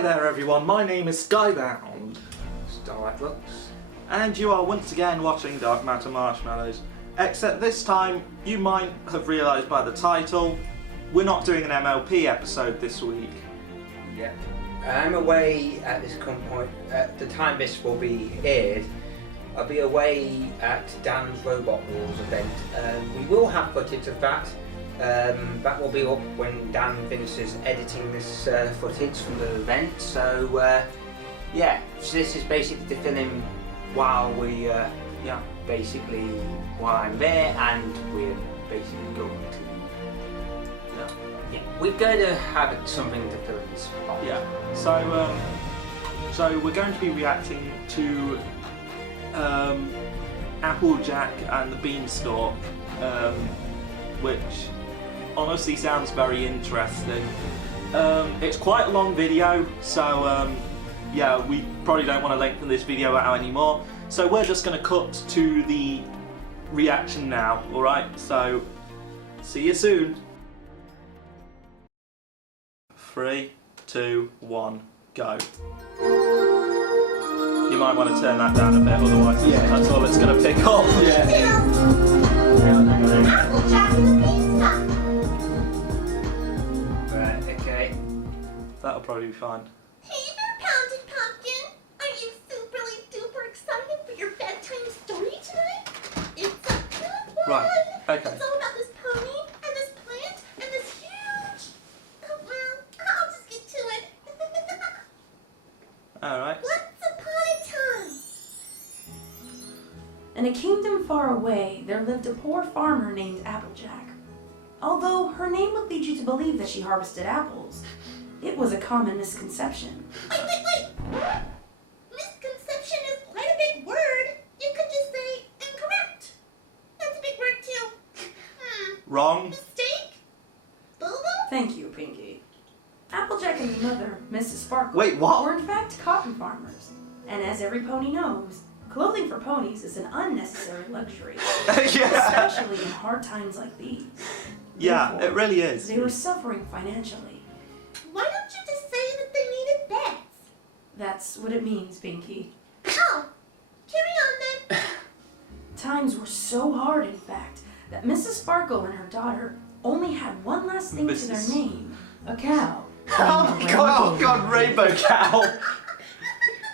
Hi there everyone, my name is Skybound. Starlight Looks. And you are once again watching Dark Matter Marshmallows. Except this time, you might have realised by the title, we're not doing an MLP episode this week. Yeah. I'm away at this point, at the time this will be aired, I'll be away at Dan's Robot Wars event. We will have footage of that. That will be up when Dan finishes editing this footage from the event. So yeah, so this is basically to fill in while we, basically while I'm there, and we're basically going to, we're going to have something to fill in this spot. Yeah. So we're going to be reacting to Applejack and the Beanstalk, which honestly sounds very interesting. It's quite a long video, so yeah, we probably don't want to lengthen this video out anymore. So we're just going to cut to the reaction now, alright? So, see you soon. 3, 2, 1, go. You might want to turn that down a bit, otherwise that's all it's going to pick up. Applejack and the Beanstalk. Right, okay. That'll probably be fine. Hey there, Pounded Pumpkin. Are you superly duper excited for your bedtime story tonight? It's a good one. Right, okay. It's all about this pony and this plant and this huge... Oh, well, I'll just get to it. Alright. Once upon a time. In a kingdom far away, there lived a poor farmer named Applejack. Although her name would lead you to believe that she harvested apples, it was a common misconception. Wait. Misconception is quite a big word. You could just say incorrect. That's a big word too. Wrong. Mistake? Boo-boo? Thank you, Pinkie. Applejack and his mother, Mrs. Sparkle, Wait, what? were in fact cotton farmers. And as every pony knows, clothing for ponies is an unnecessary luxury, Yeah. especially in hard times like these. Yeah, Therefore, it really is. They were suffering financially. Why don't you just say that they needed beds? That's what it means, Pinkie. Oh, carry on then. Times were so hard, in fact, that Mrs. Sparkle and her daughter only had one last thing to their Mrs. name, a cow. Oh named god, Rainbow. Rainbow Cow!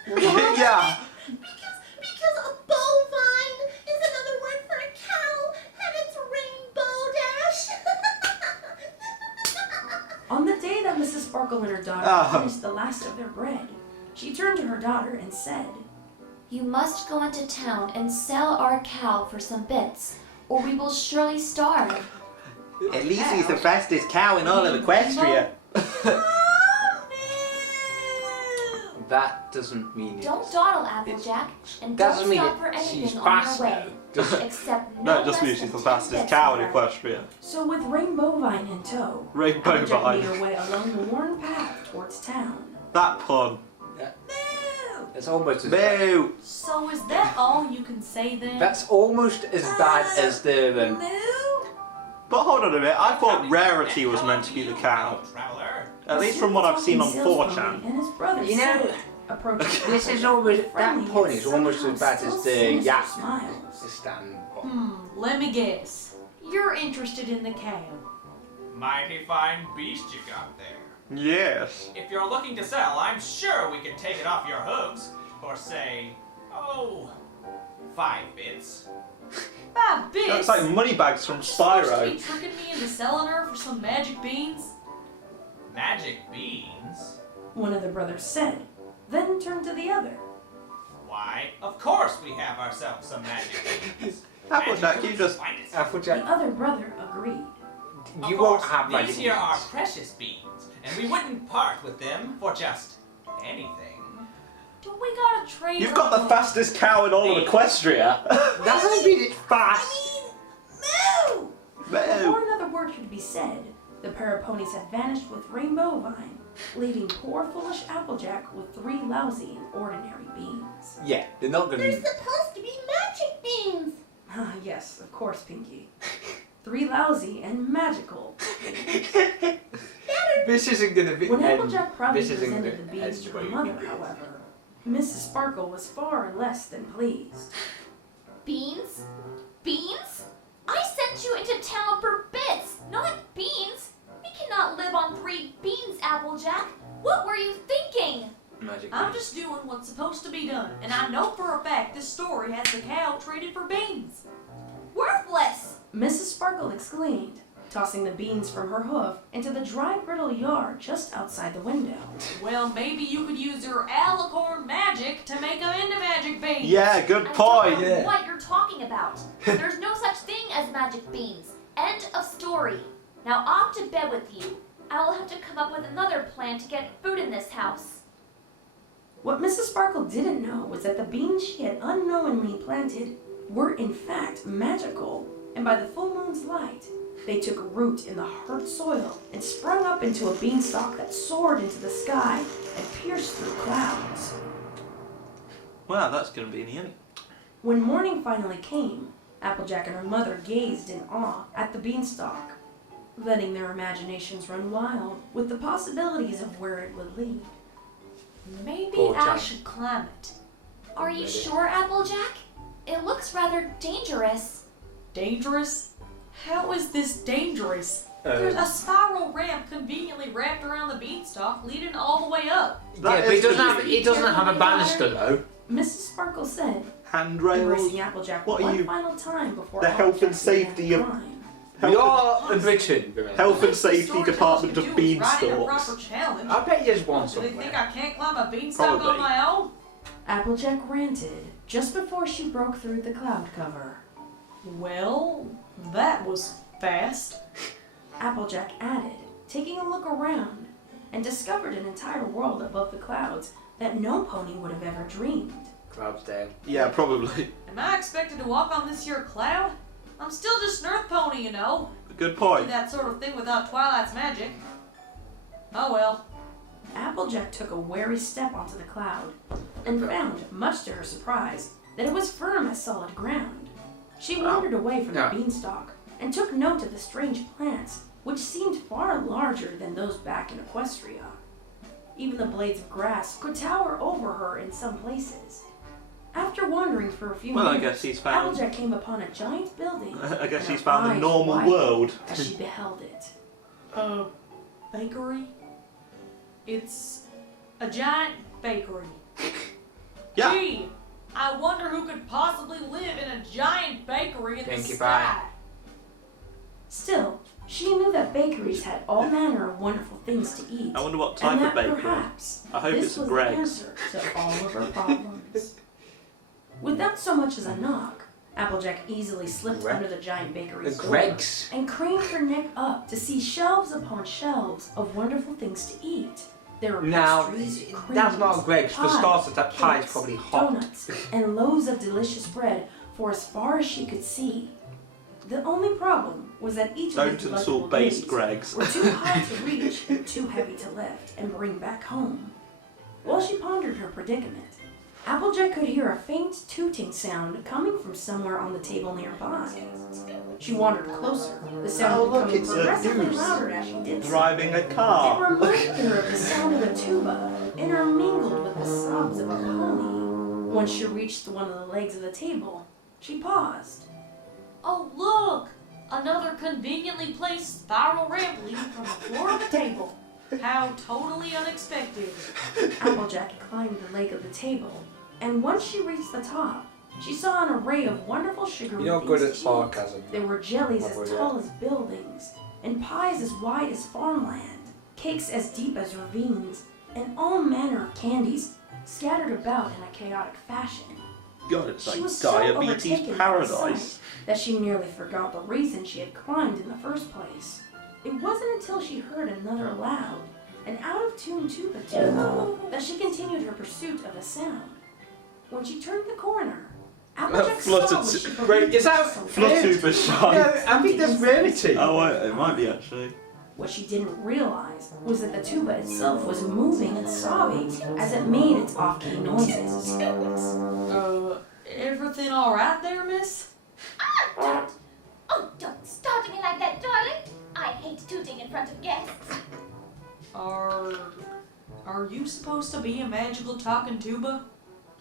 Yeah. Because a bovine is another word for a cow, and it's rainbow dash. On the day that Mrs. Sparkle and her daughter finished the last of their bread, she turned to her daughter and said, "You must go into town and sell our cow for some bits, or we will surely starve." At least he's the fastest cow in all of Equestria. That doesn't mean Don't dawdle, Applejack, and doesn't don't mean stop for that she's anything on fast, your way. though. Except No, no it just less means she's than the 10 fastest bits cow in for her. Equestria. So with Rainbow Vine in tow, Rainbow Applejack Vine. made her way along the worn path towards town. That pun. It's almost as bad. Boo! So is that all you can say then? That's almost as bad as the But hold on a minute, I thought Rarity was meant to be the cow. At least from what I've seen on 4chan. And his brother You know, said, approaching this is almost, that pun is almost as bad as the yak. smiles. The stand. Let me guess. You're interested in the cow. Mighty fine beast you got there. Yes. If you're looking to sell, I'm sure we can take it off your hooves for, say, 5 bits. 5 bits? That's like money bags from Supposed to be Spyro. tricking me into selling her for some magic beans? Magic beans? One of the brothers said, then turned to the other. Why, of course we have ourselves some magic beans. Applejack, you just... Finest. The Applejack, other brother agreed. Of you course, won't have my these here are beans. precious beans, and we wouldn't part with them for just anything. Do we gotta trade You've her got the for- fastest cow in all of Equestria. That doesn't mean it's fast. Moo! Before another word could be said, the pair of ponies had vanished with Rainbow Vine, leaving poor foolish Applejack with 3 lousy and ordinary beans. Yeah, they're not gonna They're be. supposed to be magic beans. Ah, yes, of course, Pinkie. 3 lousy and magical beans. Better This isn't going to be. When Applejack proudly this isn't presented the gonna beans end to the her way you mother, think it is. however, Mrs. Sparkle was far less than pleased. Beans? Beans? I sent you into town for bits, not beans. We cannot live on 3 beans, Applejack. What were you thinking? Magic. I'm just doing what's supposed to be done, and I know for a fact this story has the cow traded for beans. Worthless! Mrs. Sparkle exclaimed, tossing the beans from her hoof into the dry, brittle yard just outside the window. Well, maybe you could use your alicorn magic to make them into magic beans. Yeah, good I point. don't know what you're talking about. There's no such thing as magic beans. End of story. Now off to bed with you. I will have to come up with another plan to get food in this house. What Mrs. Sparkle didn't know was that the beans she had unknowingly planted were in fact magical, and by the full moon's light, they took root in the hard soil and sprung up into a beanstalk that soared into the sky and pierced through clouds. Wow, that's going to be neat. When morning finally came, Applejack and her mother gazed in awe at the beanstalk, letting their imaginations run wild with the possibilities of where it would lead. Maybe Poor I Jack. should climb it. Are you sure, Applejack? It looks rather dangerous. Dangerous? How is this dangerous? There's a spiral ramp conveniently wrapped around the beanstalk leading all the way up. Yeah, That but is it doesn't have a banister though. Mrs. Sparkle said, Handrails. embracing Applejack What are one you- final time before the health and Applejack safety began of- to climb. We are in Britain. remember. Health and Least the safety storytellers department can of do is write in a Beanstalks. proper challenge. I bet there's one Do they think somewhere. I can't climb a beanstalk Probably. on my own? Applejack ranted just before she broke through the cloud cover. Well, that was fast. Applejack added, taking a look around, and discovered an entire world above the clouds that no pony would have ever dreamed. Cloud's dead. Yeah, probably. Am I expected to walk on this here cloud? I'm still just an earth pony, you know. Good Do point. that sort of thing without Twilight's magic. Oh well. Applejack took a wary step onto the cloud and found, much to her surprise, that it was firm as solid ground. She wandered away from Yeah. the beanstalk and took note of the strange plants, which seemed far larger than those back in Equestria. Even the blades of grass could tower over her in some places. After wandering for a few Well, I minutes, guess he's found. Applejack came upon a giant building. I guess and he's her found the eyes normal widened world. as she beheld it. Bakery? It's a giant bakery. Yeah. Gee, I wonder who could possibly live in a giant bakery in the Pinkie sky. Still, she knew that bakeries had all manner of wonderful things to eat. I wonder what and type of that bakery. perhaps I hope this it's a was Greg's. the answer to all of her problems. Without so much as a knock, Applejack easily slipped Gre- under the giant The bakery's door Greg's. and craned her neck up to see shelves upon shelves of wonderful things to eat. There were Now, pastries, that's not a creams, Greg's. For pies, starters, that pie is cakes, probably hot. donuts, and loaves of delicious bread for as far as she could see. The only problem was that each of Don't these insult delectable based goodies Greg's. were too high to reach and too heavy to lift and bring back home. While she pondered her predicament, Applejack could hear a faint tooting sound coming from somewhere on the table nearby. She wandered closer, the sound Oh, look, becoming it's a progressively goose. louder as she did so. Driving a It car. reminded her of the sound of a tuba, intermingled with the sobs of a pony. Once she reached one of the legs of the table, she paused. Oh look! Another conveniently placed spiral ramp leading from the floor of the table. How totally unexpected. Applejack climbed the leg of the table, and once she reached the top, she saw an array of wonderful sugary You're things good to at eat. sarcasm. There were jellies My as boy, tall as buildings, and pies as wide as farmland, cakes as deep as ravines, and all manner of candies scattered about in a chaotic fashion. God, it's She like was so overtaken diabetes by the paradise. sight that she nearly forgot the reason she had climbed in the first place. It wasn't until she heard another loud and out-of-tune tuba tune that she continued her pursuit of the sound. When she turned the corner, Applejack saw Fluttered what she to- believed Wait, is that was some Fluttered shine. Yeah, I think that's rarity. Oh, wait, it might be actually. What she didn't realize was that the tuba itself was moving and sobbing as it made its off-key noises. Everything alright there, miss? Oh, don't start me like that, darling. I hate tooting in front of guests. Are you supposed to be a magical talking tuba?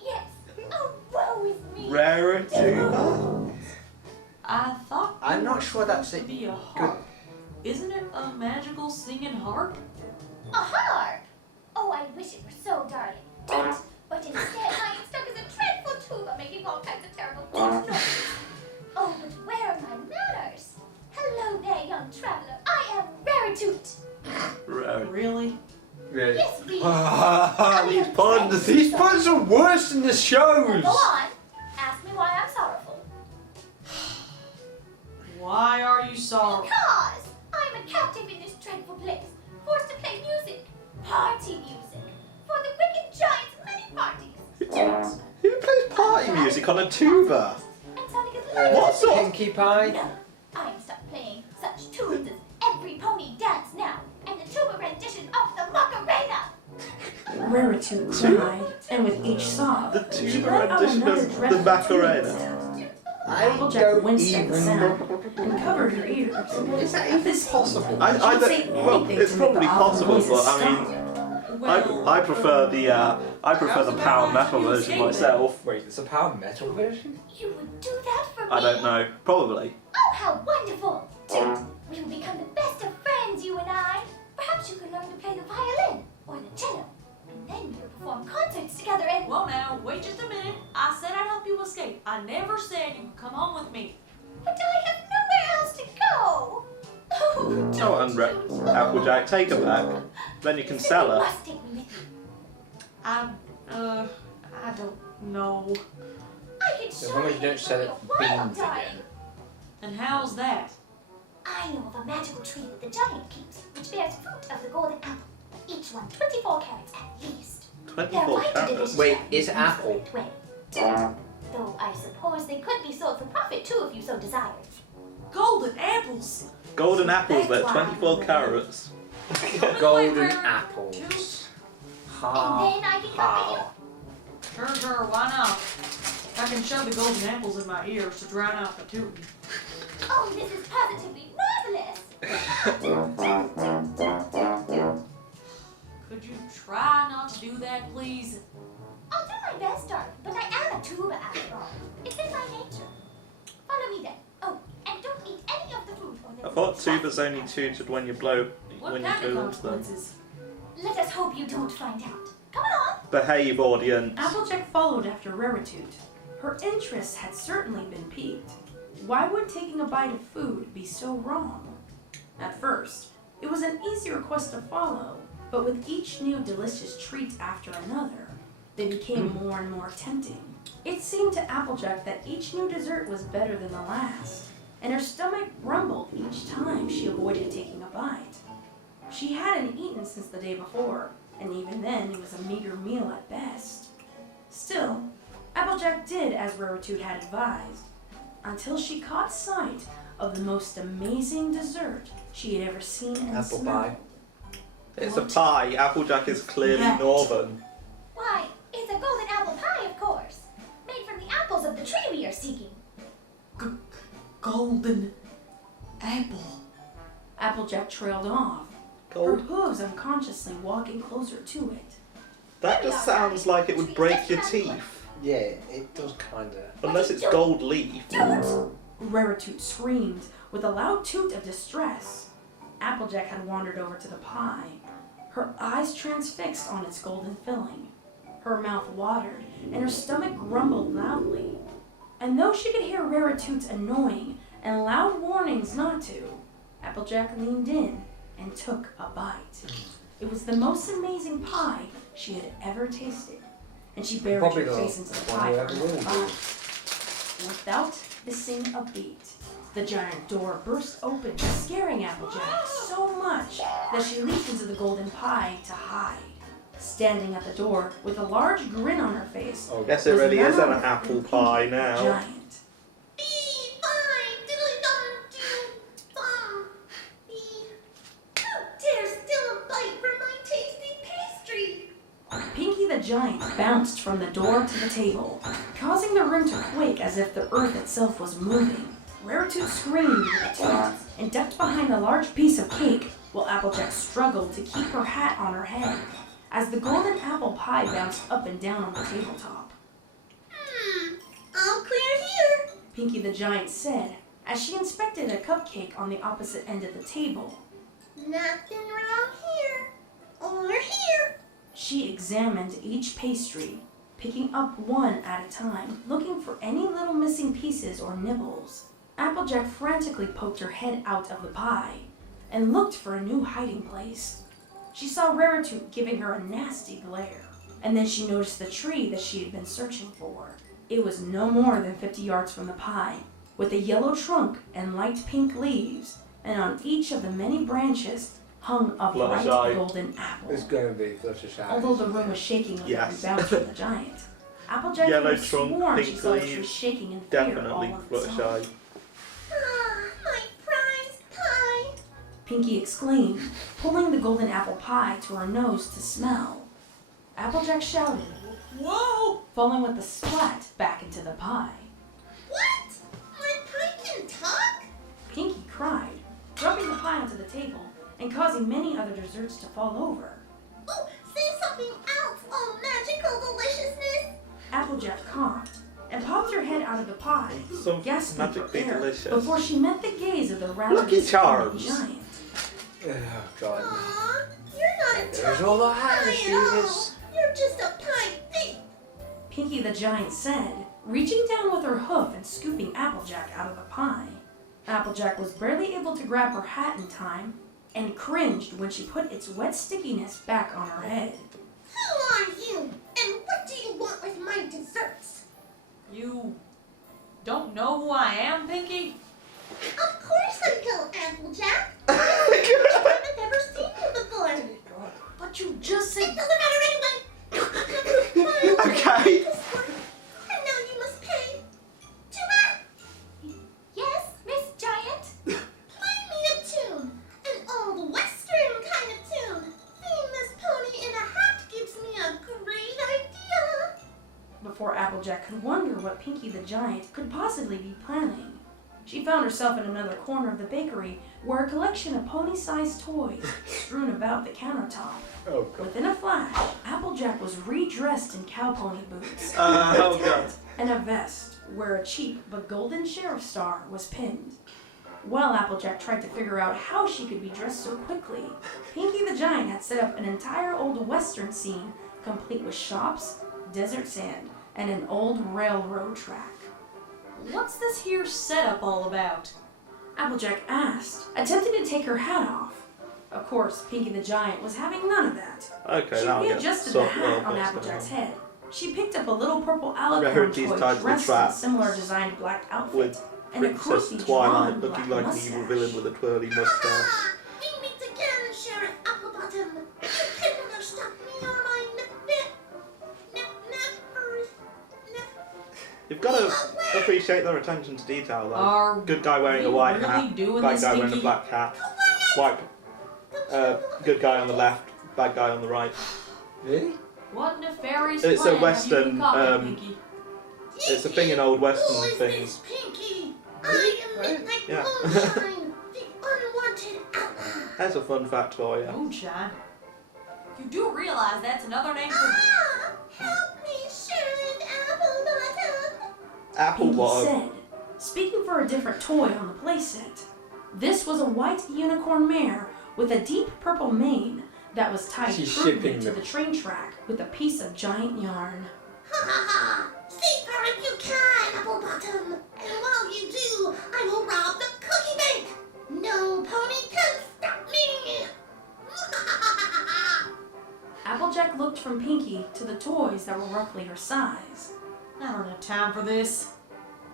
Yes. Oh, woe is me. Raritude. I thought I'm you not were sure that's supposed to it. be a harp. Isn't it a magical singing harp? A harp. Oh, I wish it were so, darling. Don't. But instead, I am stuck as a dreadful tuba making all kinds of terrible noises. Oh, but where are my manners? Hello there, young traveler. I am Raritude. Raritude. Really? Really? Yes, really. These puns. These puns are worse than the Now shows. go on. Ask me why I'm sorrowful. Why are you sorrowful? Because I'm a captive in this dreadful place, forced to play music, party music, for the wicked giant's many parties. Who plays party music on a tuba? And sounding as loud What as sort? Pinkie Pie? No, I am stuck playing such tunes as Every Pony Dance Now and the tuba rendition of the Macarena. Raritude cried, and with each sob, The she tuba let out rendition another of the dreadful Macarena. tuning sound. I Applejack don't winced at the even sound know. and covered her ears. Is that At even this possible? I She'd say don't. Well, anything it's to make probably the awful possible, noises but I mean, stop. I prefer the power metal version myself. Wait, it's a power metal version? You would do that for me? I don't know. Probably. Oh, how wonderful! Toot! We will become the best of friends, you and I. Perhaps you could learn to play the violin or the cello, and then we could perform concerts together and... Well now, wait just a minute. I said I'd help you escape. I never said you could come home with me. But I have nowhere else to go. Oh, Come on, Applejack, take her back. Then you can sell You her. must take me with you. I don't know. I can As show long as you you don't sell it your wild beans darling. again. And how's that? I know of a magical tree that the giant keeps, which bears fruit of the golden apple. Each one 24 carats at least. They're 24 ripe and carats. delicious Wait, in is a apple? different way. Though I suppose they could be sold for profit too if you so desired. Golden apples. Golden apples that That's are why 24 I'm carats. Golden apples. Toot. Ha, And then I can come with you. Sure, why not? I can shove the golden apples in my ears to drown out the tooting. Oh, this is positively marvelous! Could you try not to do that, please? I'll do my best, darling, but I am a tuba after all. It's in my nature. Follow me then. Oh, and don't eat any of the fruit or I there's thought tubas only tooted when you blow What when you kind of blow into them. consequences? Let us hope you don't find out. Come on! Behave, audience. Applejack followed after Raritude. Her interest had certainly been piqued. Why would taking a bite of food be so wrong? At first, it was an easy request to follow, but with each new delicious treat after another, they became more and more tempting. It seemed to Applejack that each new dessert was better than the last, and her stomach rumbled each time she avoided taking a bite. She hadn't eaten since the day before, and even then it was a meager meal at best. Still, Applejack did as Raritude had advised, until she caught sight of the most amazing dessert she had ever seen and Apple smelled. pie. It's a pie. Applejack is clearly That. northern. Why, it's a golden apple pie, of course. Made from the apples of the tree we are seeking. Golden apple. Applejack trailed off, her Gold. hooves unconsciously walking closer to it. That just sounds like it would break your teeth. Yeah, it does kinda. Unless it's gold leaf. Raritude screamed with a loud toot of distress. Applejack had wandered over to the pie, her eyes transfixed on its golden filling. Her mouth watered, and her stomach grumbled loudly. And though she could hear Raritude's annoying and loud warnings not to, Applejack leaned in and took a bite. It was the most amazing pie she had ever tasted, and she buried Probably her the face into the one pie you for ever another will do. bite. Without missing a beat, the giant door burst open, scaring Applejack so much that she leaped into the golden pie to hide. Standing at the door with a large grin on her face, Oh, Yes, it was really is none an other apple than pie Pinkie the now. Giant. Be fine, diddly darn do be. Who dares steal a bite from my tasty pastry? Pinkie the Giant bounced from the door to the table, causing the room to quake as if the earth itself was moving. Raritude screamed with a toot and ducked behind a large piece of cake while Applejack struggled to keep her hat on her head as the golden apple pie bounced up and down on the tabletop. All clear here. Pinkie the Giant said as she inspected a cupcake on the opposite end of the table. Nothing wrong here. Or here. She examined each pastry, picking up one at a time, looking for any little missing pieces or nibbles. Applejack frantically poked her head out of the pie and looked for a new hiding place. She saw Raritute giving her a nasty glare, and then she noticed the tree that she had been searching for. It was no more than 50 yards from the pie, with a yellow trunk and light pink leaves, and on each of the many branches hung a bright Fluttershy. golden apple. It's going to be Fluttershy. Although the room was shaking with Yes. every bounce from the giant, Applejack Yellow could have trunk, sworn she pink saw the tree leaves, shaking in fear Definitely all of its own. Fluttershy. My prize pie. Pinkie exclaimed, pulling the golden apple pie to her nose to smell. Applejack shouted, Whoa! falling with a splat back into the pie. What? My pie can talk? Pinkie cried, dropping the pie onto the table and causing many other desserts to fall over. Oh, say something else, oh magical deliciousness. Applejack coughed and popped her head out of the pie, Some gasping for magically air delicious. before she met the gaze of the rather Lucky disappointed Charms. giant. Oh, God. Aw, you're not a There's tough all the pie high at all. shoes. You're just a pie thief. Pinkie the Giant said, reaching down with her hoof and scooping Applejack out of the pie. Applejack was barely able to grab her hat in time and cringed when she put its wet stickiness back on her head. Who are you? And what do you want with my desserts? You don't know who I am, Pinkie? Of course I don't, Applejack. I've never seen you before. But you just It said. doesn't matter anyway. Okay. And now you must pay. Tuba, Yes, Miss Giant? play me a tune. An old western kind of tune. Seeing this pony in a hat gives me a great idea. Before Applejack could wonder what Pinkie the Giant could possibly be planning, she found herself in another corner of the bakery where a collection of pony-sized toys strewn about the countertop. Oh, God. Within a flash, Applejack was redressed in cow pony boots, Oh, a God. tent, and a vest where a cheap but golden sheriff star was pinned. While Applejack tried to figure out how she could be dressed so quickly, Pinkie the Giant had set up an entire old western scene complete with shops, desert sand, and an old railroad track. What's this here setup all about? Applejack asked, attempting to take her hat off. Of course, Pinkie the Giant was having none of that. Okay, She now we get readjusted the sort hat of on what's Applejack's going on. head. She picked up a little purple alicorn Rarity's toy tied to the dressed in a trap. similar designed black outfit With and a Princess quirky Twilight drawn looking black like an evil mustache. villain with a twirly moustache. Ah, we meet again, Sheriff Applebottom. You can never stop me or my You've got to appreciate their attention to detail, though. Are Good guy wearing a we white really hat, doing bad this, guy wearing a Pinkie? black hat, white, good guy on the left, bad guy on the right. Really? What nefarious It's a plan have you Western, concocted, Pinkie? It's a thing in old Who Western is things. this Pinkie? I am Midnight Yeah. Moonshine, the unwanted outlaw. That's a fun fact for you. Moonshine. You do realize that's another name for. Ah, help me, Sheriff Applebottom. Apple Pinkie Bottom. said, speaking for a different toy on the playset. This was a white unicorn mare with a deep purple mane that was tied She's crudely shipping to them. the train track with a piece of giant yarn. Ha ha ha! Stay far if you can, Applebottom. And while you do, I will rob the cookie bank. No pony can stop me. Applejack looked from Pinkie to the toys that were roughly her size. I don't have time for this.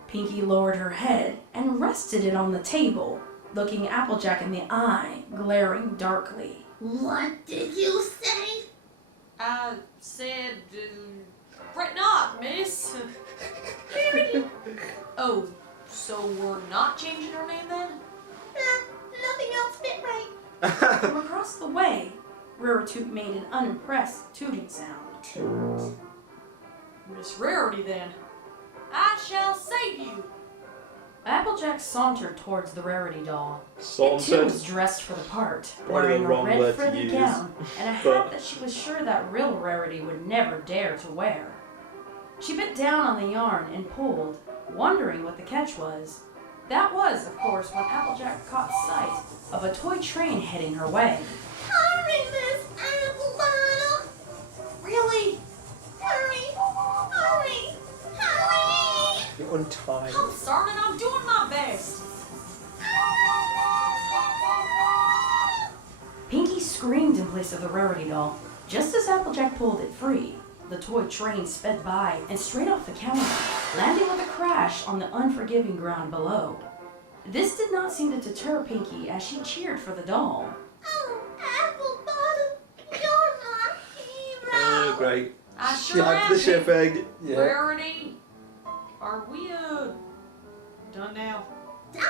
Pinkie lowered her head and rested it on the table, looking Applejack in the eye, glaring darkly. What did you say? I said, fret not, miss. Oh, so we're not changing her name then? Nothing else fit right. From across the way, Raritute made an unimpressed tooting sound. Miss Rarity then. I shall save you. Applejack sauntered towards the Rarity doll. It too Sauntered. was dressed for the part, Probably the wearing a wrong red word to frilly use, gown and a hat but- that she was sure that real Rarity would never dare to wear. She bit down on the yarn and pulled, wondering what the catch was. That was, of course, when Applejack caught sight of a toy train heading her way. Hurry, Miss Apple Bottom! Really? Hurry! Hurry! Hurry! You're untied. I'm starting. I'm doing my best. Pinkie screamed in place of the Rarity doll. Just as Applejack pulled it free, the toy train sped by and straight off the counter, landing with a crash on the unforgiving ground below. This did not seem to deter Pinkie as she cheered for the doll. Oh, Apple Bottom, you're my hero! Oh, great. I sure Jack am. the shipping. Yeah. Rarity. Are we done now? Done?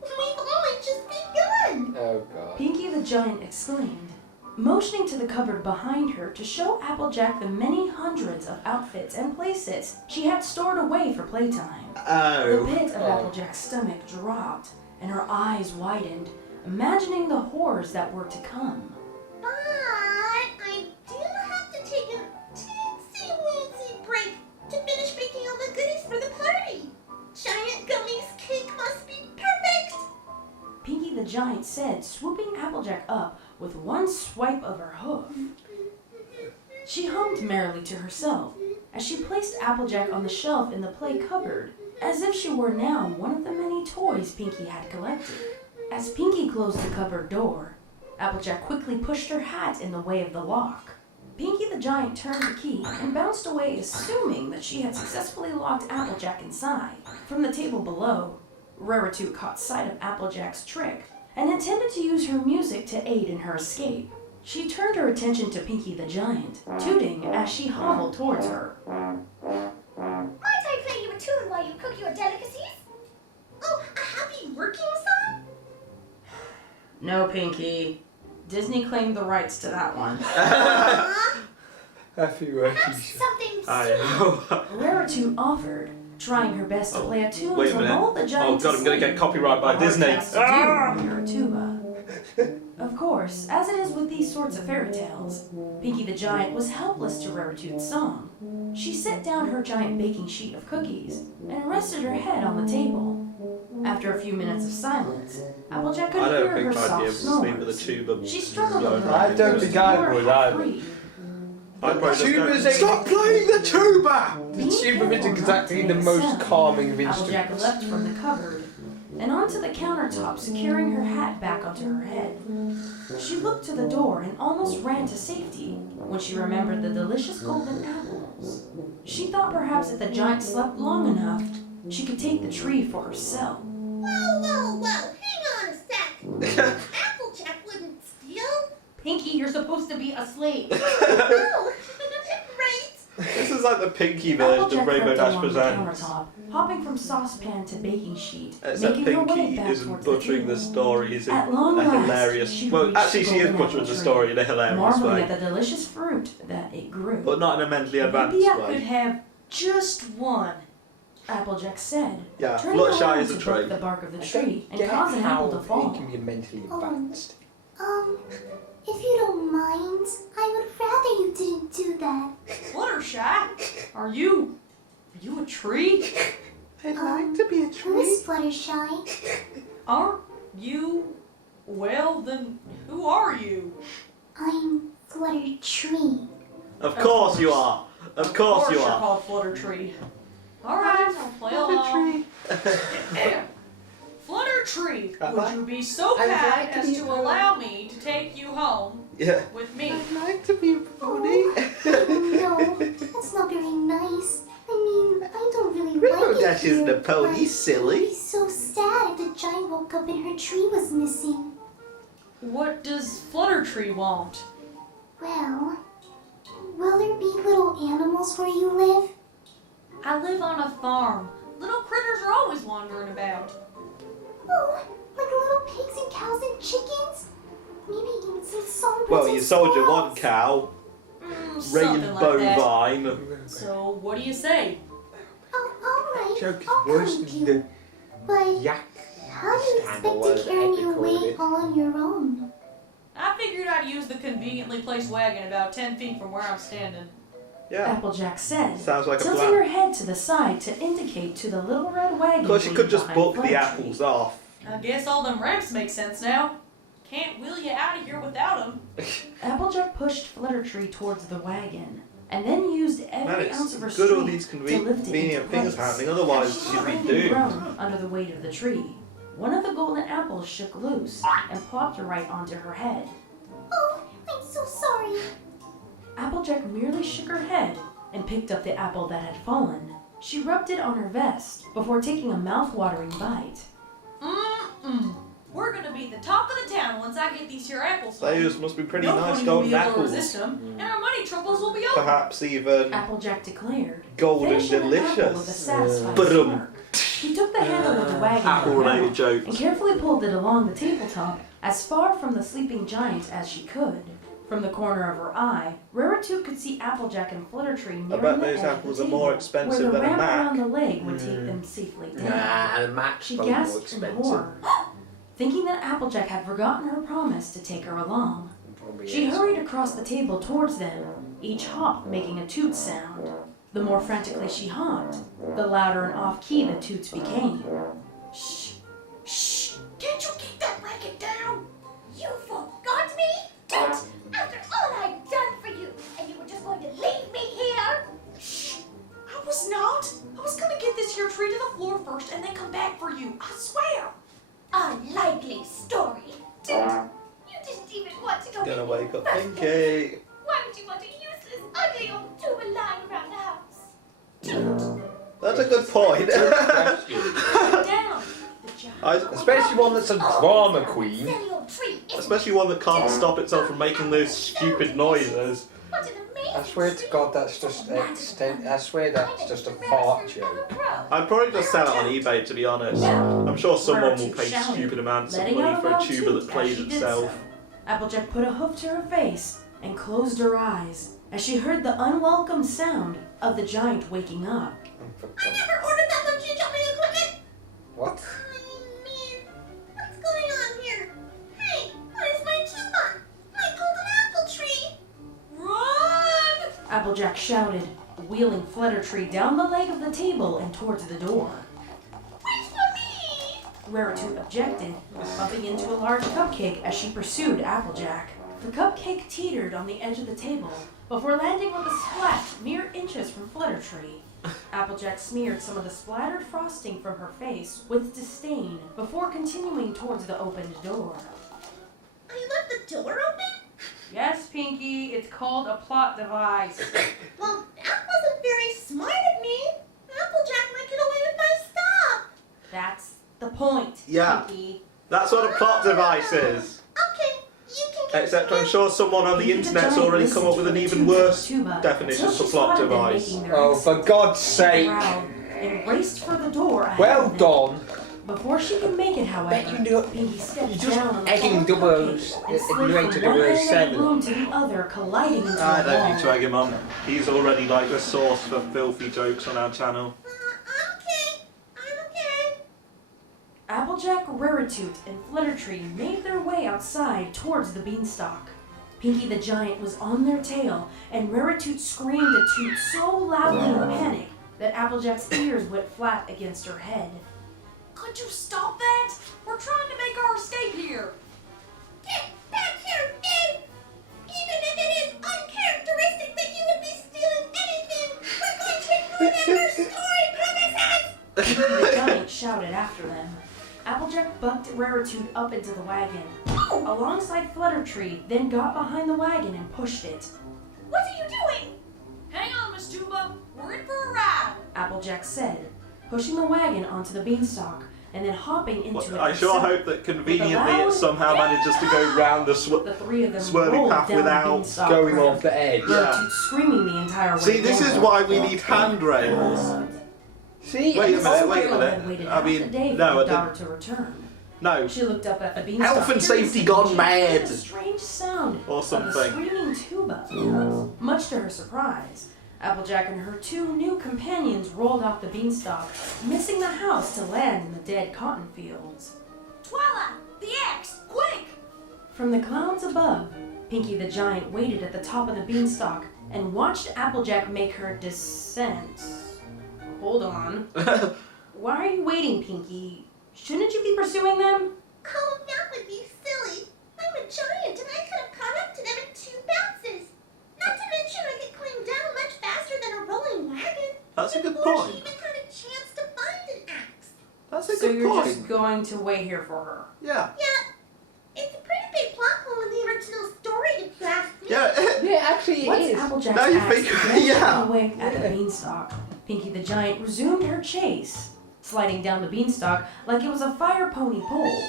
We've only just begun! Oh god. Pinkie the Giant exclaimed, motioning to the cupboard behind her to show Applejack the many hundreds of outfits and playsets she had stored away for playtime. The pit of Applejack's stomach dropped, and her eyes widened, imagining the horrors that were to come. But I do have to take a teensy-weensy break to finish baking all the goodies for the party. Giant Gummy's cake must be perfect! Pinkie the Giant said, swooping Applejack up with one swipe of her hoof. She hummed merrily to herself as she placed Applejack on the shelf in the play cupboard, as if she were now one of the many toys Pinkie had collected. As Pinkie closed the cupboard door, Applejack quickly pushed her hat in the way of the lock. Pinkie the Giant turned the key and bounced away, assuming that she had successfully locked Applejack inside. From the table below, Rarity caught sight of Applejack's trick and intended to use her music to aid in her escape. She turned her attention to Pinkie the Giant, tooting as she hobbled towards her. Might I play you a tune while you cook your delicacies? Oh, a happy working song? No, Pinkie. Disney claimed the rights to that one. Happy working. Perhaps something I soothing. know. Rarity offered, trying her best to play a tune Wait a to minute. lull the Oh giant god, I'm gonna get copyright by Disney. To do on her tuba. Of course, as it is with these sorts of fairy tales, Pinkie the Giant was helpless to Rarity's song. She set down her giant baking sheet of cookies and rested her head on the table. After a few minutes of silence, Applejack could I hear don't her think I'd be soft able to sleep with a snores. tuba. She struggled a blowing little. around I don't in think the I Before would half either. free, I'd probably just Tuba's go, a- stop playing the tuba! The tuba is exactly the most calming of Applejack instruments. left from the cupboard and onto the countertop, securing her hat back onto her head. She looked to the door and almost ran to safety when she remembered the delicious golden apples. She thought perhaps if the giant slept long enough, she could take the tree for herself. Whoa, hang on a sec. Applejack wouldn't steal. Pinkie, you're supposed to be asleep. Oh, right. This is like the Pinkie version Applejack of Rainbow crept Dash along the Presents. countertop, hopping from saucepan to baking sheet, Except making her way Pinkie back isn't towards butchering the table. stories in At long a last, hilarious... she Well, reached actually she is golden butchering apple the tree, story in a hilarious marveling way. at the delicious fruit that it grew. But not in a mentally advanced Maybe I could way. have just one. Applejack said, Yeah, turning Fluttershy around is a to break trait. the bark of the I tree don't and cause an get apple to how fall. it can be mentally advanced. If you don't mind, I would rather you didn't do that. Fluttershy, are you a tree? I'd like to be a Miss Fluttershy. Aren't you? Well, then who are you? I'm Fluttertree. Of course you are. Of course you you're are. called Fluttertree. All right, I'll play along. Fluttertree, would you be so I'd kind like to as be to a pony. allow me to take you home Yeah. with me? like to be a pony. No, that's not very nice. I mean, I don't really Rainbow like it Dash isn't here, a pony, but silly. I'd be so sad if the giant woke up and her tree was missing. What does Fluttertree want? Well, will there be little animals where you live? I live on a farm. Little critters are always wandering about. Oh, like little pigs and cows and chickens? Maybe even some songbirds Well, and you sold your one squirrels. cow. Something Rainbow like that. vine. So, what do you say? Oh, all right. Joke is I'll worse come with than you. the But Yak. how do you Stand or expect to whatever carry the heck me they call away it. all on your own? I figured I'd use the conveniently placed wagon about 10 feet from where I'm standing. Yeah. Applejack said, Sounds like a tilting plan. her head to the side to indicate to the little red wagon. Of course, you waiting could just behind book the Fluttertree. apples off. I guess all them ramps make sense now. Can't wheel you out of here without them. Applejack pushed Fluttertree towards the wagon, and then used every Man, ounce of her it's good all strength these to lift it into convenient things place. happening, otherwise As she she'd be screamed and doomed. groaned under the weight of the tree. One of the golden apples shook loose and plopped right onto her head. Oh, I'm so sorry. Applejack merely shook her head and picked up the apple that had fallen. She rubbed it on her vest before taking a mouth-watering bite. We're gonna be the talk of the town once I get these here apples. Those must be pretty no nice pony will be golden able to apples. resist them, and our money troubles will be over. Perhaps even Applejack declared, golden finishing the apple with a delicious. satisfied Ba-dum. smirk. He took the handle of the wagon in Apple-related her mouth jokes. and carefully pulled it along the tabletop as far from the sleeping giant as she could. From the corner of her eye, Raritute could see Applejack and Fluttertree nearing bet the those edge of apples the are table, more expensive where the than a ramp Mac. around the leg would take them safely down. Nah, the Mac's She probably more gasped in expensive. horror, thinking that Applejack had forgotten her promise to take her along. Probably She is. hurried across the table towards them, each hop making a toot sound. The more frantically she hopped, the louder and off-key the toots became. Shh! Shh! Can't you keep that racket down? You forgot me? Don't! After all I've done for you, and you were just going to leave me here? Shh! I was not. I was gonna get this here tree to the floor first and then come back for you. I swear. A likely story. Don't! You didn't even want to go Gonna with me wake up first. Pinkie. Why would you want a useless, ugly old tuba lying around the house? Don't! That's a good point. Down. The giant. Especially one that's a drama queen. Silly old tree, isn't Especially one that can't stop itself from making those stupid noises. What an amazing I swear to tree. God, that's just I swear that's just a fart joke. I'd probably just sell it on eBay, to be honest. I'm sure someone will pay stupid amounts of letting money out for a loud tuba toot that as plays she did itself. so. Applejack put a hoof to her face and closed her eyes as she heard the unwelcome sound of the giant waking up. I never ordered that bungee jumping equipment. What? I mean, what's going on here? Hey, where's my tuba? My golden apple tree. Run! Applejack shouted, wheeling Fluttertree down the leg of the table and towards the door. Wait for me. Raritute objected, bumping into a large cupcake as she pursued Applejack. The cupcake teetered on the edge of the table before landing with a splat mere inches from Fluttertree. Applejack smeared some of the splattered frosting from her face with disdain before continuing towards the opened door. I left the door open? Yes, Pinkie, it's called a plot device. Well, that wasn't very smart of me. Applejack might get away with my stuff. That's the point, Yeah. Pinkie. That's what a plot device is. Okay, you can continue. Except I'm sure someone on the Pinkie internet's giant already come up with an listened to even the toot of worse the tuba definition until for she plot spotted them device. making their Oh, exit. for God's She sake! growled and raced for the door ahead Well of them. done. Before she could make it, however, Bet you do- Pinkie stepped you're just down on the egging fallen doubles cupcake and if slid you ain't from to do one a end of the seven. room to the other, colliding into I a don't wall. need to egg him on. He's already like a source for filthy jokes on our channel. I'm okay. Applejack, Raritute, and Fluttertree made their way outside towards the beanstalk. Pinkie the giant was on their tail, and Raritute screamed a toot so loudly in panic that Applejack's ears went flat against her head. Could you stop that? We're trying to make our escape here. Get back here, Dave! Even if it is uncharacteristic that you would be stealing anything, we're going to ruin it for story purposes! The giant shouted after them. Applejack bucked Raritute up into the wagon, alongside Fluttertree, then got behind the wagon and pushed it. What are you doing? Hang on, Miss Tuba. We're in for a ride. Applejack said, pushing the wagon onto the beanstalk and then hopping into it. I sure himself. hope that conveniently it somehow manages to go round the The three of them swirling rolled path down without the beanstalk Going ramp, off the edge. Raritute screaming the entire way See, this down. is why we need handrails. See? Wait a it's minute, all wait a going- Had waited minute. I half the mean, day for no, her I daughter to return. No. She looked up at the beanstalk. Health and safety curiously, gone and she mad. heard a strange sound Or of a something. screaming tuba. Much to her surprise, Applejack and her 2 new companions rolled off the beanstalk, missing the house to land in the dead cotton fields. Twala! The axe! Quick! From the clouds above, Pinkie the Giant waited at the top of the beanstalk and watched Applejack make her descent. Hold on. Why are you waiting, Pinkie? Shouldn't you be pursuing them? Oh, that would be silly. I'm a giant and I could have caught up to them in 2 bounces. Not to mention I could climb down much faster than a rolling wagon. That's a good before point. she even had a chance to find an axe. That's a So good you're point. just going to wait here for her? Yeah. Yeah, it's a pretty big plot hole in the original story, if you ask me. Yeah. Yeah, actually, Once it is. Applejack's Now you axe think- glanced yeah. away at the beanstalk, Pinkie the Giant resumed her chase, sliding down the beanstalk like it was a fire pony pole.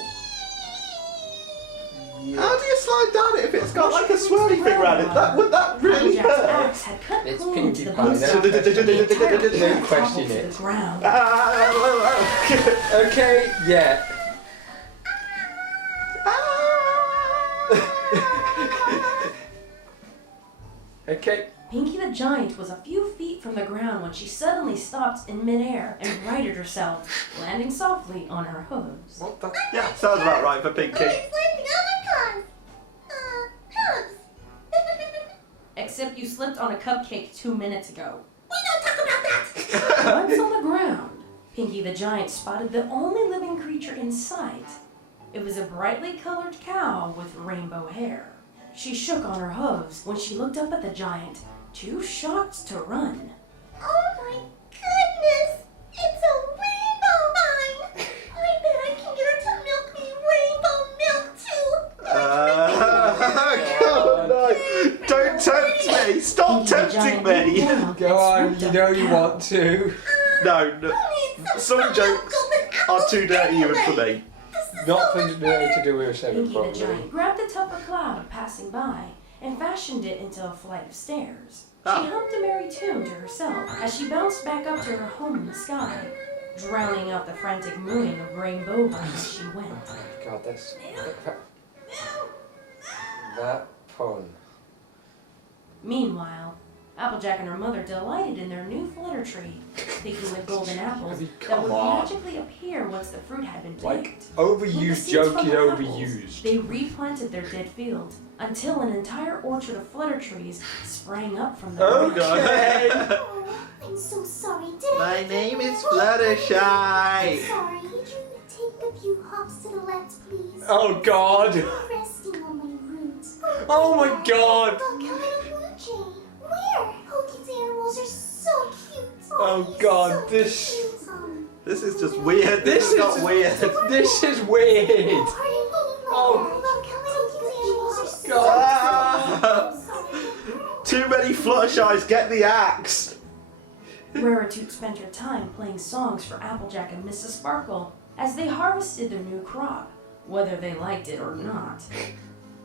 How do you slide down it if it's got like a swirly thing around it? Would that really Applejack's hurt? axe had cut It's clean Pinkie to the Pie, beanstalk. no The entire question. plant No question toppled to it. the ground. Okay, yeah. Okay. Pinkie the Giant was a few feet from the ground when she suddenly stopped in midair and righted herself, landing softly on her hooves. What the? Yeah, sounds about right for Pinkie. Oh, it's landing on my paws. Hooves. Except you slipped on a cupcake 2 minutes ago. We don't talk about that. Once on the ground, Pinkie the Giant spotted the only living creature in sight. It was a brightly colored cow with rainbow hair. She shook on her hooves when she looked up at the giant, too shocked to run. Oh my goodness! It's a rainbow vine! I bet I can get her to milk me rainbow milk too! Oh no! Don't tempt me! Stop Pinkie the tempting Giant leaped me! down Go and on, swooped you up know the you cow. want to. No. Some jokes are too dirty even for me. Nothing to do with us, Pinkie the probably. Giant grabbed a tuft of cloud passing by and fashioned it into a flight of stairs. She Ah. hummed a merry tune to herself as she bounced back up to her home in the sky, drowning out the frantic mooing of rainbow vines as she went. God, that's that pun. Meanwhile, Applejack and her mother delighted in their new flutter tree, picking the golden apples that Come would on. magically appear once the fruit had been Like, picked. With the overused seeds joke from is the apples, overused. They replanted their dead field until an entire orchard of flutter trees sprang up from the Oh ground. god. Oh, I'm so sorry. Did My I name is I'm Fluttershy. sorry. Could you take a few hops to the left, please? Oh God. I'm resting on my roots. Oh my God. Look, how many blue jay. Where? Oh, these animals are so cute. Oh, he's God, so this- cute. This is just weird. This is not weird. This is weird. Oh, look, how many animals are so God. cute. I'm sorry. Too many Fluttershies, get the axe! Raritoot spent her time playing songs for Applejack and Mrs. Sparkle as they harvested their new crop, whether they liked it or not.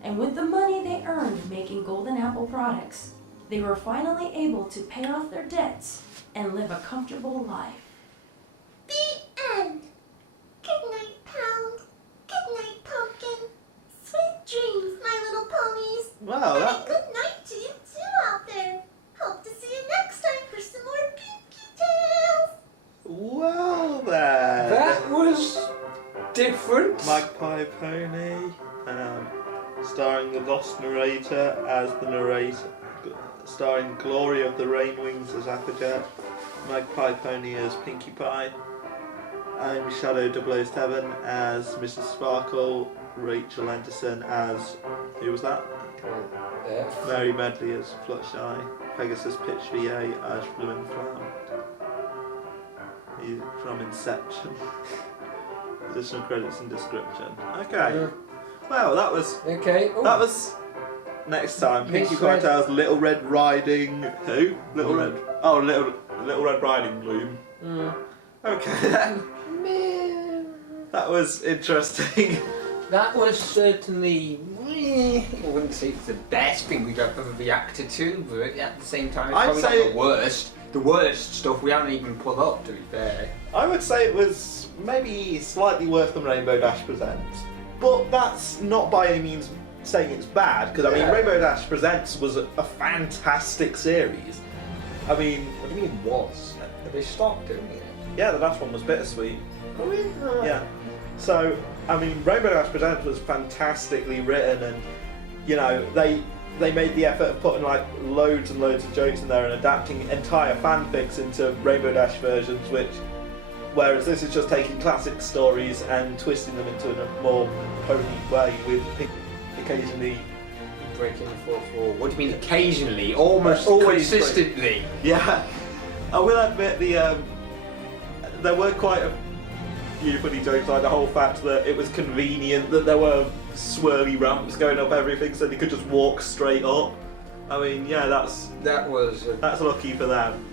And with the money they earned making golden apple products, they were finally able to pay off their debts and live a comfortable life. The end. Good night, Pound. Good night, Pumpkin. Sweet dreams, my little ponies. Wow, And that. good night to you too out there. Hope to see you next time for some more Pinkie Tales. Well then. That was different. Magpie Pony, starring the lost narrator as the narrator, starring Glory of the Rainwings as Applejack, Magpie Pony as Pinkie Pie. I'm Shadow 007 as Mrs. Sparkle, Rachel Anderson as, who was that? Mary Medley as Fluttershy, Pegasus Pitch VA as Fluent Flam. He's from Inception. Additional credits and description. Okay. Well, that was Okay. Oh. that was next time. Miss Pinkie Red- Pie Tales, Little Red Riding. Who? Little Red. Oh, Little Red Riding Gloom. Okay then. That was interesting. That was certainly. I wouldn't say it's the best thing we've ever reacted to, but at the same time, it's I'd probably say- not the worst. The worst stuff we haven't even put up, to be fair. I would say it was maybe slightly worse than Rainbow Dash Presents, but that's not by any means saying it's bad, because I mean Yeah. Rainbow Dash Presents was a fantastic series. I mean, What do you mean was? Have they stopped doing it? yeah, the last one was Bittersweet. Oh, yeah. Yeah. So, I mean, Rainbow Dash Presents was fantastically written, and you know they made the effort of putting like loads and loads of jokes in there and adapting entire fanfics into Rainbow Dash versions, whereas this is just taking classic stories and twisting them into a more pony way with occasionally. Breaking the fourth wall. What do you mean occasionally? Almost Always consistently. Yeah, I will admit there were quite a few funny jokes, like the whole fact that it was convenient that there were swirly ramps going up everything, so they could just walk straight up. I mean, yeah, that's lucky for them.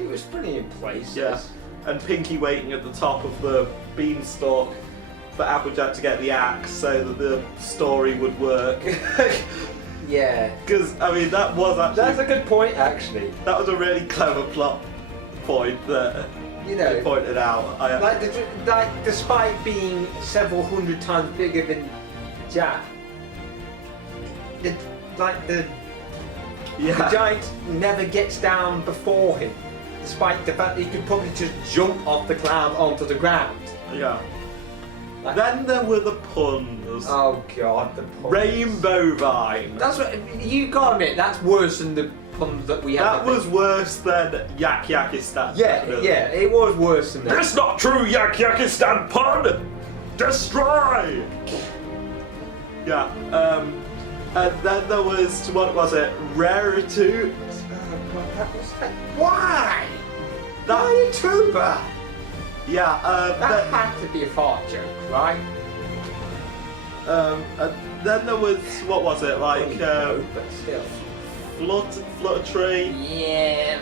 It was pretty in place. Yeah, and Pinkie waiting at the top of the Beanstalk for Applejack to get the axe so that the story would work. Yeah. Because I mean, that was actually That's a good point, actually. that was a really clever plot point that You know, you pointed out. like despite being several hundred times bigger than Jack, the yeah. giant never gets down before him, despite the fact that he could probably just jump off the cloud onto the ground. Yeah. Like- Then there were the puns. Oh god, the puns. Rainbow Vine. That's what you gotta admit. That's worse than the puns that we had. That was worse than Yak Yakistan. Yeah, yeah, it was worse than that. That's not true, Yak Yakistan pun! Destroy! Yeah, and then there was, what was it, Raritude? Oh god, that was like, why? That- Why a tuber? Yeah, That had to be a fart joke, right? and then there was, what was it, like, No, but still. Fluttertree? Yeah,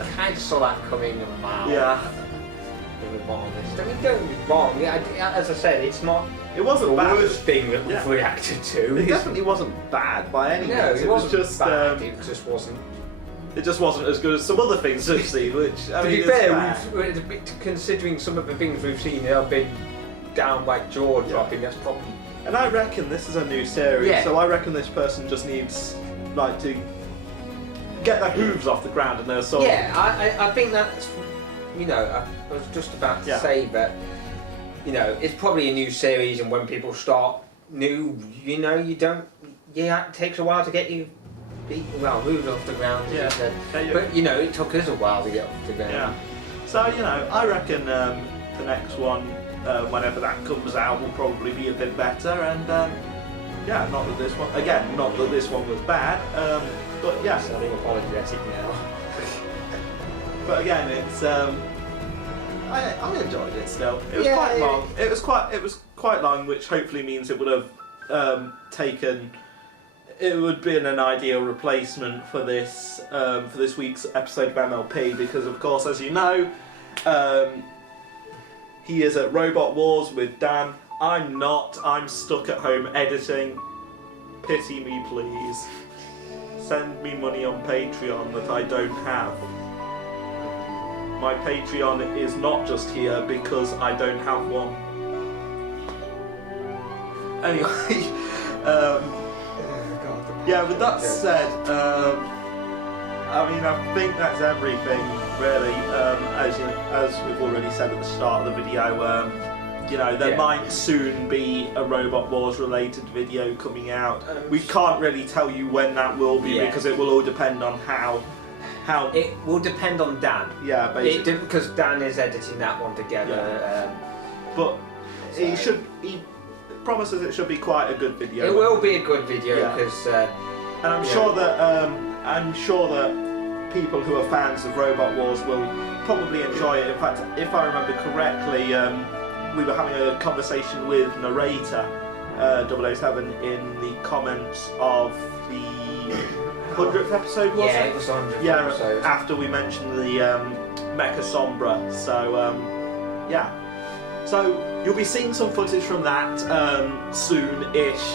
I kind of saw that coming a mile. Yeah. To be honest. I mean, don't get me wrong. As I said, it's not It wasn't the bad. worst thing that we've Yeah. reacted to. It definitely wasn't bad by any means. No, it was wasn't just bad. It just wasn't. it just wasn't as good as some other things I've seen, which I To mean, be it's fair, fair. considering some of the things we've seen, have been downright jaw dropping. That's probably. And I reckon this is a new series, Yeah. so I reckon this person just needs like to get their hooves off the ground and they're sort of. Yeah, I think that's. You know, I was just about to Yeah. say that. You know, it's probably a new series, and when people start new, you know, you don't. Yeah, it takes a while to get you. Moved off the ground. as you Yeah. said. Okay, But you know, it took us a while to get off the ground. Yeah. So you know, I reckon the next one, whenever that comes out, will probably be a bit better. And yeah, not that this one was bad, but yeah. Sounding apologetic now. But again, it's I enjoyed it still. It was Yeah, quite it- long. It was quite long, which hopefully means it would have taken. It would be an ideal replacement for this week's episode of MLP because, of course, as you know, he is at Robot Wars with Dan. I'm not. I'm stuck at home editing. Pity me, please. Send me money on Patreon that I don't have. My Patreon is not just here because I don't have one. Anyway, yeah, with that said, I mean, I think that's everything, really. As we've already said at the start of the video, you know, there might soon be a Robot Wars related video coming out. We can't really tell you when that will be because it will all depend on how. It will depend on Dan. Yeah, basically. Because Dan is editing that one together. But he promises it should be quite a good video. It will be a good video Yeah. because. And I'm sure that people who are fans of Robot Wars will probably enjoy it. In fact, if I remember correctly, we were having a conversation with Narrator 007 in the comments of the 100th episode, was Yeah, it? it was 100th Yeah, episode. after we mentioned the Mecha Sombra. So, yeah. So, you'll be seeing some footage from that soon-ish.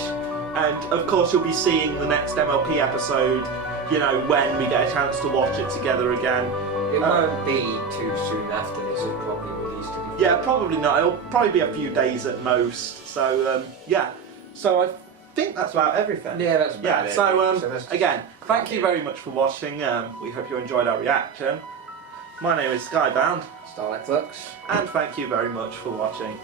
And, of course, you'll be seeing the next MLP episode, you know, when we get a chance to watch it together again. It won't be too soon after this. It'll probably release to be. Yeah, probably not. It'll probably be a few days at most. So, yeah. So, think that's about everything. Yeah, that's about it. So, let's just again, thank you crack very much for watching. We hope you enjoyed our reaction. My name is Skybound, in. Starlight Flux. and thank you very much for watching.